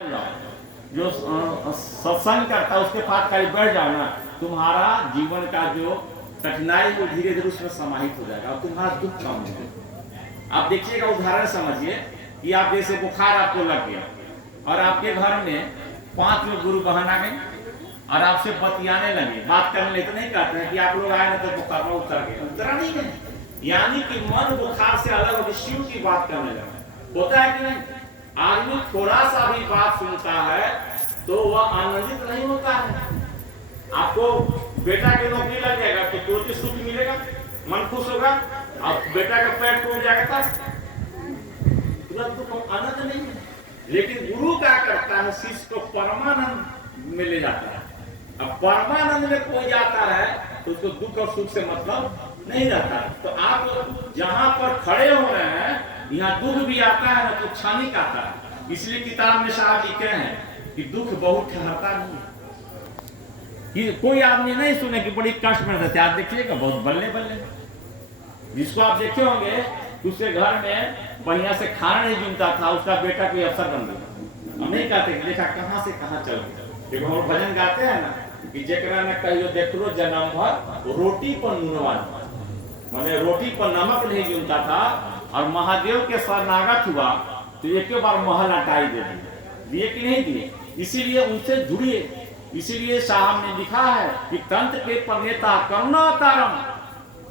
जो सत्संग करता है उसके पास कहीं बैठ जाओ ना, तुम्हारा जीवन का जो कठिनाई वो धीरे धीरे उसमें समाहित हो जाएगा और तुम्हारा दुख कम होगा। आप देखिएगा, उदाहरण समझिए कि आप जैसे बुखार आपको लग गया और आपके घर में 5 लोग गुरु बहन आ गए और आपसे बतियाने लगे, बात करने लगे, तो नहीं कहते हैं कि आप लोग आए ना तो बुखार में उतर गए, उतरा नहीं है। यानी कि मन बुखार से अलग होकर शिव की बात करने लगा। होता है कि नहीं? आदमी थोड़ा सा भी बात सुनता है तो वह आनंदित नहीं होता है। आपको बेटा की नौकरी लग जाएगा तो तुरंत सुख मिलेगा, मन खुश होगा, और बेटा का पैर टूट जाएगा तब तुरंत तो आनंद नहीं है। लेकिन गुरु क्या करता है, शिष्य को परमानंद में ले जाता है। अब परमानंद में कोई जाता है तो उसको दुख और सुख से मतलब नहीं रहता। तो आप जहां पर खड़े हो रहे हैं यहाँ दुख भी आता है ना तो क्षणिक आता है। इसलिए किताब में साहब लिखे हैं कि दुख बहुत ठहरता नहीं है। कोई आदमी नहीं सुने कि बड़ी कष्ट में रहते, आप देखिएगा बहुत बल्ले बल्ले। जिसको आप देखे होंगे उसके घर में बढ़िया से खाना नहीं जुनता था, उसका बेटा कोई अफसर बन गया। हम नहीं कहते कि देखा कहां से कहां चल गया। देखो हम भजन गाते हैं ना कि जेकरा ने कहियो देखो जन्म भर रोटी पर नूनवान, माने रोटी पर नमक नहीं जुनता था और महादेव के शरणागत हुआ तो एक बार महल हटाई दे दिए कि नहीं दिए। इसीलिए उनसे जुड़िए। इसीलिए साहब ने लिखा है कि तंत्र के प्रणेता करुणातारम,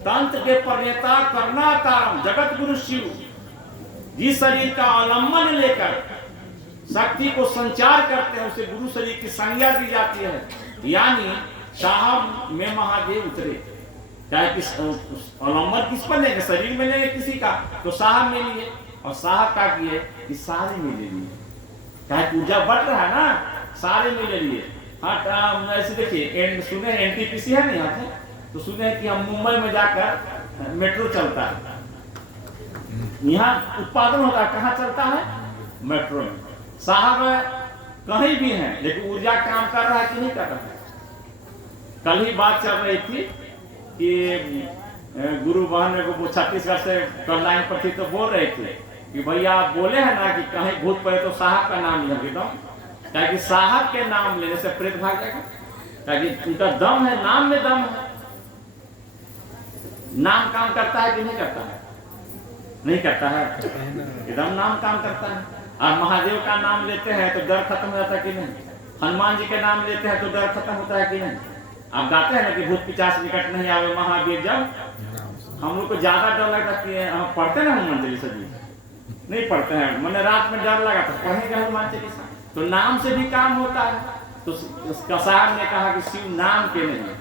तंत्र के प्रणेता करुणातारम जगत गुरु शिव, जिस शरीर का अवलंबन लेकर शक्ति को संचार करते हैं उसे गुरु शरीर की संज्ञा दी जाती है। यानी साहब में महादेव उतरे, चाहे किस अवलंबन किस पर लेंगे, शरीर में लेंगे किसी का तो साहब में लिए, और साहब का किए कि सारे में ले लिए। चाहे पूजा बढ़ रहा है ना, सारे में ले लिए। हाँ ऐसे देखिए, सुने एनटीपीसी है ना यहाँ से, तो सुने कि हम मुंबई में जाकर मेट्रो चलता है, यहाँ उत्पादन होता है, कहाँ चलता है? मेट्रो में। साहब कहीं भी हैं लेकिन ऊर्जा काम कर रहा है कि नहीं कर रहा है? कल ही बात चल रही थी कि गुरु बहन को छत्तीसगढ़ से कल लाइन पर थी तो बोल रहे थे कि भैया आप बोले हैं ना कि कहीं भूत पड़े तो साहब का नाम लिया दो, ताकि साहब के नाम लेने से प्रेत भाग जाएगा, ताकि उनका दम है, नाम में दम है। नाम काम करता है कि नहीं करता है? नहीं करता है, एकदम नाम काम करता है। और महादेव का नाम लेते हैं तो डर खत्म हो जाता है कि नहीं? हनुमान जी के नाम लेते हैं तो डर खत्म होता है कि नहीं? आप गाते हैं ना कि भूत पिशाच निकट नहीं आवे महावीर जब। हम लोग को ज्यादा डर लगता है, हम पढ़ते ना हनुमान चालीसा जी, नहीं पढ़ते हैं, मैंने रात में डर लगा तो पढ़ेगा हनुमान चालीसा, तो नाम से भी काम होता है। तो कसार ने कहा कि शिव नाम के नहीं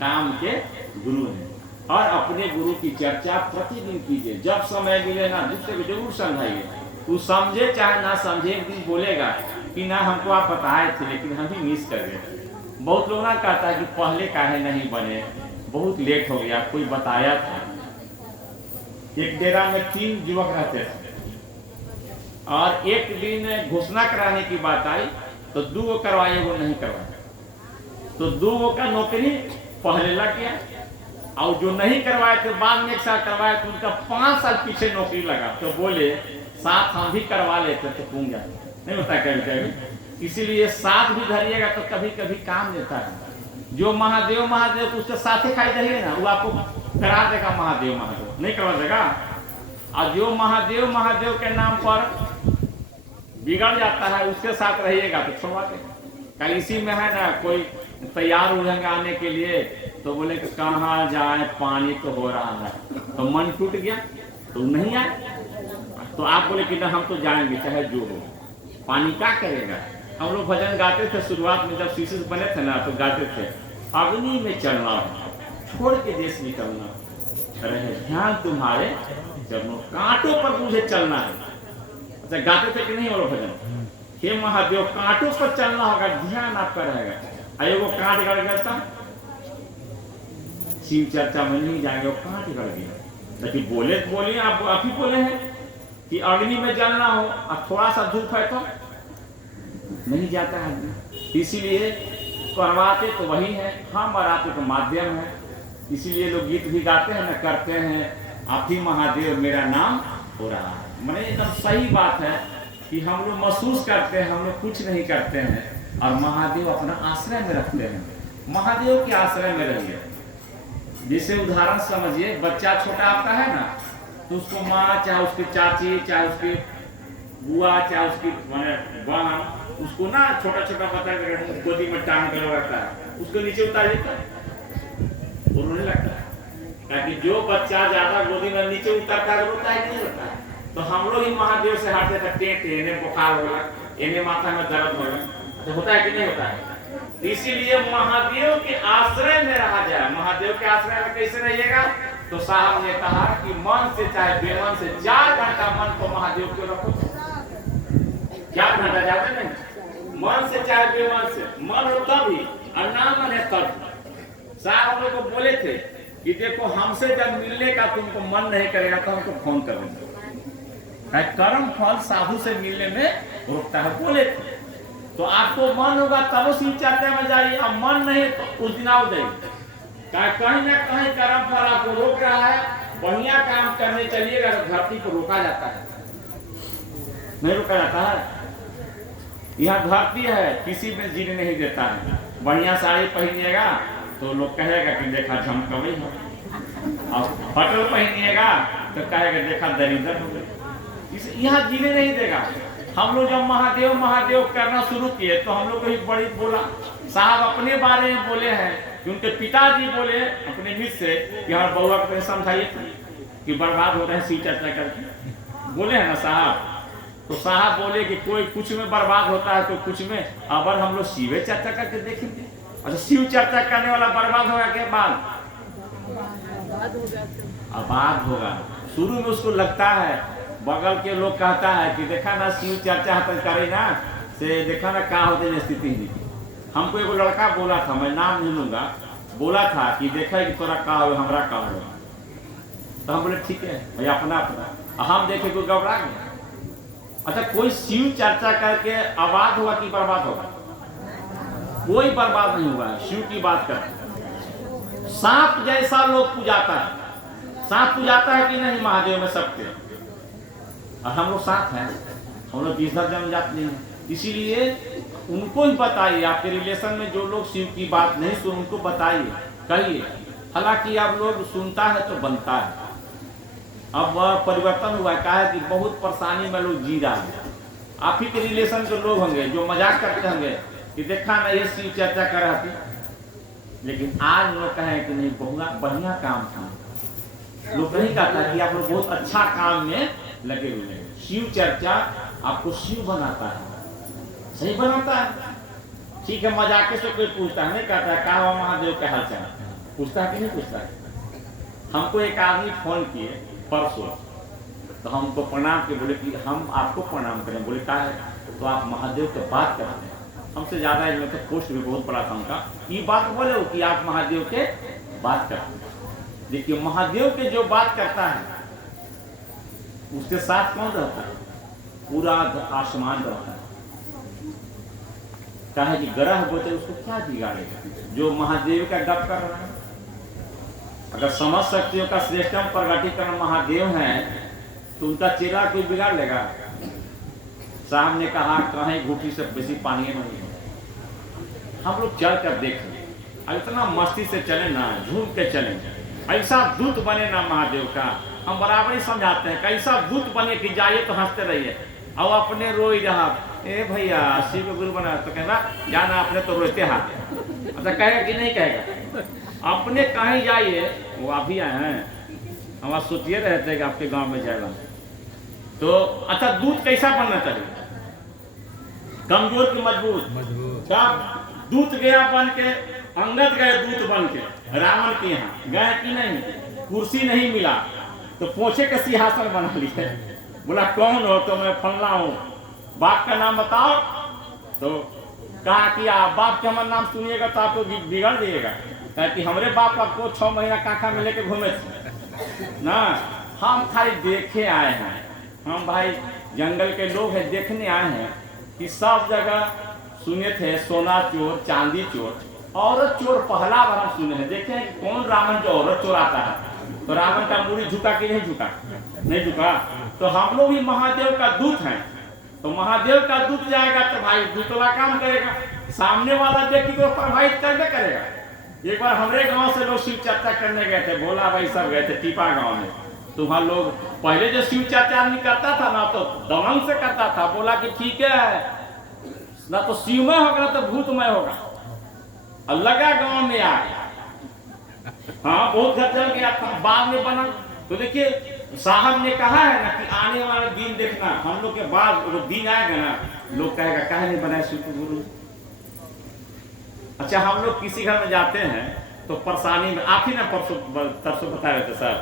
काम के गुरु हैं, और अपने गुरु की चर्चा प्रतिदिन कीजिए। जब समय मिले ना दूसरे को जरूर समझाइए, तू समझे चाहे ना समझे, एक दिन बोलेगा कि ना हमको आप बताए थे लेकिन हम ही मिस कर गए। बहुत लोग ना कहता है कि पहले काहे नहीं बने, बहुत लेट हो गया, कोई बताया था। एक डेरा में 3 युवक रहते थे और एक दिन घोषणा कराने की बात आई तो 2 को करवाए, वो नहीं करवाए, तो 2 का नौकरी पहले लग गया, और जो नहीं करवाए थे बाद में 1 साल करवाए तो उनका 5 साल पीछे नौकरी लगा। तो बोले साथ हम भी करवा लेते तो घूम जाते, नहीं होता कभी कभी। इसीलिए साथ भी धरिएगा तो कभी कभी काम देता है। जो महादेव महादेव उसके साथ ही खाई रहिए ना, वो आपको करा देगा महादेव महादेव, नहीं करवा देगा। और जो महादेव महादेव के नाम पर बिगड़ जाता है उसके साथ रहिएगा तो छोड़वा देगा। कल इसी में है ना, कोई तैयार हो जाएंगे आने के लिए तो बोले कि कहाँ जाए, पानी तो हो रहा है, तो मन टूट गया तो नहीं आए। तो आप बोले कि ना हम तो जाएंगे चाहे जो हो, पानी क्या करेगा। हम लोग भजन गाते थे शुरुआत में, जब शिष्य बने थे ना तो गाते थे, अग्नि में चलना छोड़ के देश निकलना, रहे ध्यान तुम्हारे चरणों, कांटों पर मुझे चलना है। अच्छा गाते थे कि नहीं वो भजन? हे महादेव कांटों पर चलना होगा, ध्यान आपका रहेगा। अरे वो कांट गड़ गया, शिव चर्चा में नहीं जाएंगे, वो कांट गड़ गया। लेकिन बोले तो बोलिए, आप ही बोले हैं कि अग्नि में जलना हो और थोड़ा सा धूप है तो नहीं जाता है। इसीलिए करवाते तो वही है, हम और आप तो माध्यम है। इसीलिए लोग गीत भी गाते हैं ना, करते हैं, आप ही महादेव मेरा नाम हो रहा है। मैंने एकदम सही बात है कि हम लोग महसूस करते हैं हम लोग कुछ नहीं करते हैं, और महादेव अपना आश्रय में रखते हैं। महादेव के आश्रय में रहिए। जैसे उदाहरण समझिए, बच्चा छोटा आता है ना, तो उसको माँ चाहे उसकी चाची चाहे उसकी बुआ चाहे उसकी बहन उसको ना छोटा छोटा बच्चा गोदी में टांग कर रखता है, उसको नीचे उतार देता है, वो रोने लगता है। ताकि जो बच्चा ज्यादा गोदी में नीचे उतरता है रोता है नहीं रोता है। तो हम लोग ही महादेव से हारते सकते हैं, इन्हें बुखार होगा, इन्हें माथा में दर्द होगा, तो होता है कि नहीं होता है। इसीलिए महादेव के आश्रय में रहा जाए। महादेव के आश्रय में कैसे रहिएगा? तो साहब ने कहा कि मन से चाहे बेमन से 4 घंटा मन को महादेव को रखो। 4 घंटा जाते नहीं, मन से चाहे बेमन से, मन हो तभी और ना मन है तब। साहब हम लोग को बोले थे कि देखो हमसे जब मिलने का तुमको मन नहीं करेगा तो हमको फोन करेंगे। कर्म फल साधु से मिलने में रोकता है, बोले थे। तो आपको मन होगा तब शिव चर्चा में जाइए, अब मन नहीं तो उस दिन आओ जाइए। कहीं ना कहीं कर्म फल आपको रोक रहा है, बढ़िया काम करने चलिएगा तो धरती को रोका जाता है, नहीं रोका जाता है। यहाँ धरती है, किसी में जीने नहीं देता है। बढ़िया साड़ी पहनिएगा तो लोग कहेगा कि देखा झमकवई हो, और फटल पहनिएगा तो कहेगा देखा दरिद्र हो गए। यहाँ जीने नहीं देगा। हम लोग जब महादेव महादेव करना शुरू किए तो हम लोग को ही बड़ी बोला। साहब अपने बारे में बोले हैं कि उनके पिताजी बोले अपने मित्र से कि हमारे बउआ को समझाइए कि बर्बाद हो रहे हैं शिव चर्चा करके, बोले हैं ना साहब। तो साहब बोले कि कोई कुछ में बर्बाद होता है तो कुछ में, अगर हम लोग शिव चर्चा करके देखेंगे। अच्छा, शिव चर्चा करने वाला बर्बाद होगा के बाद आबाद होगा। शुरू में उसको लगता है, बगल के लोग कहता है कि देखा ना शिव चर्चा करे ना से देखा ना क्या होते स्थिति नहीं। हमको एक लड़का बोला था, मैं नाम नहीं लूंगा, बोला था कि देखा कि तोरा का हो हमारा का हो। तो हम बोले ठीक है भाई, अपना अपना। हम देखे कोई घबरा गया। अच्छा, कोई शिव चर्चा करके आबाद होगा कि बर्बाद होगा? कोई बर्बाद नहीं हुआ है। शिव की बात करते, सांप जैसा लोग पूजाता है। सांप पूजाता है कि नहीं महादेव में सबके, और हम लोग साथ हैं, हम लोग तीसरा जन्म जात नहीं है। इसीलिए उनको ही बताइए, आपके रिलेशन में जो लोग शिव की बात नहीं सुन उनको बताइए, कहिए। हालांकि आप लोग सुनता है तो बनता है। अब परिवर्तन हुआ है, कहा है कि बहुत परेशानी में लोग जी रहा है। आप ही के रिलेशन के लोग होंगे जो मजाक करते होंगे कि देखा ना ये शिव चर्चा कर रहा थी, लेकिन आज लोग कहें कि नहीं बहुत बढ़िया काम था। लोग नहीं कहता कि आप लोग बहुत अच्छा काम में लगे हुए हैं। शिव चर्चा आपको शिव बनाता है, सही बनाता है। ठीक है, मजाके से कोई पूछता है, नहीं कहता है कहा महादेव का हाल चाल, पूछता है कि नहीं पूछता है। हमको एक आदमी फोन किए परसों, तो हमको प्रणाम के बोले कि हम आपको प्रणाम करें। बोले क्या है? तो आप महादेव की बात करते हैं। हमसे ज्यादा इनमें तो पोस्ट भी बहुत बड़ा था उनका, ये बात बोले हो कि आप महादेव के बात करते हैं। देखिए, महादेव के जो बात करता है उसके साथ कौन रहता है? पूरा आसमान रहता है। कहा कि ग्रह बोलते उसको क्या बिगाड़ेगा जो महादेव का गप कर रहा है। अगर समझ शक्तियों का श्रेष्ठतम प्रगटीकरण महादेव है तो उनका चेला कोई बिगाड़ लेगा? साहब ने कहा कहीं घूटी से बेसी पानी नहीं है। हम लोग चल कर देख लें, इतना मस्ती से चले ना, झूम के चले, ऐसा दूत बने ना महादेव का। हम बराबर ही समझाते हैं, कैसा दूत बने कि जाइए तो हंसते रहिए, और अपने रोई रहा ए भैया शिव को गुरु बना तो कहना जाना अपने तो रोते हाथ। अच्छा, कहेगा कि नहीं कहेगा? अपने कहीं जाइए, वो आप ही आए हैं, हम आज सोचिए रहे थे कि आपके गांव में जाएगा तो। अच्छा, दूत कैसा बनना चाहिए? कमजोर की मजबूत? क्या दूत गया बन के, अंगद गए दूत बन के रावण के यहाँ गए कि नहीं, कुर्सी नहीं मिला तो पोछे का सिंहासन बना लिया। बोला कौन हो? तो मैं फलना हूँ, बाप का नाम बताओ। तो कहा कि आप बाप के हमारा नाम सुनिएगा तो आपको बिगड़ दिएगा, ताकि हमारे बाप आपको 6 महीना काका में लेके घूमे ना। हम खाली देखे आए हैं, हम भाई जंगल के लोग हैं, देखने आए हैं कि सब जगह सुने थे सोना चोर चांदी चोर, औरत चोर पहला बार हम सुने हैं। देखे हैं कि कौन रावण जो औरत चोर आता है, तो रावण का मूड़ी झुका कि नहीं झुका? नहीं झुका। तो हम लोग भी महादेव का दूत हैं, तो महादेव का दूत जाएगा तो भाई दूतला काम करेगा, सामने वाला व्यक्ति को प्रभावित करके करेगा। एक बार हमारे गांव से लोग शिव चर्चा करने गए थे, भोला भाई सब गए थे टीपा गांव में। तो वहां लोग पहले जो शिव चर्चा आदमी करता था ना तो दमन से करता था, बोला कि ठीक है ना तो शिवमय होगा ना तो भूतमय होगा, और लगा गांव में आ गया। हाँ बहुत घर चल गया, बाद में बना। तो देखिए साहब ने कहा है ना कि आने वाले दिन देखना, हम लोग के बाद वो दिन आएगा ना, लोग कहेगा काहे नहीं बनाए शिव गुरु। अच्छा हम लोग किसी घर में जाते हैं तो परेशानी में, आप ही ना परसों तरसों बता रहे थे सर,